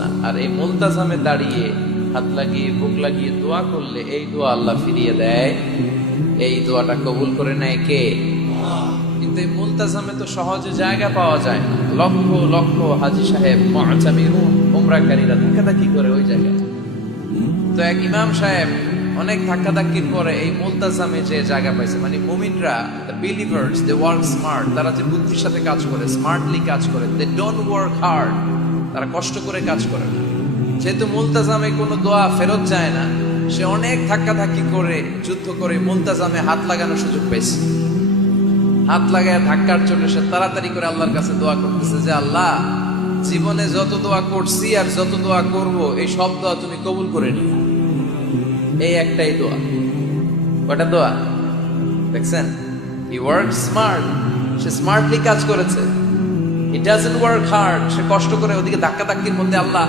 না। আর এই মুলতাজামে দাঁড়িয়ে হাত লাগিয়ে বুক লাগিয়ে দোয়া করলে এই দোয়া আল্লাহ ফিরিয়ে দেয়। এই দোয়াটা কবুল করে নেয় কে? কিন্তু এই মুলতাজামে তো সহজে জায়গা পাওয়া যায় না। লক্ষ লক্ষ হাজী সাহেব মুতামিরুন উমরাকারীরা ধাক্কাধাক্কি করে ওই জায়গায়। তো এক ইমাম সাহেব অনেক ধাক্কাধাক্কির পরে এই মুলতাজামে যে জায়গা পাইছে। মানে মুমিনরা, the believers, they work smart. তারা যে বুদ্ধির সাথে কাজ করে, স্মার্টলি কাজ করে, দে ডোন্ট ওয়ার্ক হার্ড। তারা কষ্ট করে কাজ করে না। যেহেতু মুলতাজামে কোনো দোয়া ফেরত যায় না, সে অনেক ধাক্কাধাক্কি করে যুদ্ধ করে মুলতাজামে হাত লাগানোর সুযোগ পেয়েছে। হাত লাগায় ধাক্কার জন্য সে তাড়াতাড়ি করে আল্লাহর কাছে দোয়া করতেছে যে আল্লাহ, জীবনে যত দোয়া করছি আর যত দোয়া করব, এই সব দোয়া তুমি কবুল করে নিও। এই একটাই দোয়া। কয়টা দোয়া দেখছেন? He work smart, say smartly কাজ করেছে। হি ডাজন্ট ওয়ার্ক হার্ড, সে কষ্ট করে ওদিকে ধাক্কাধাক্কির মধ্যে আল্লাহ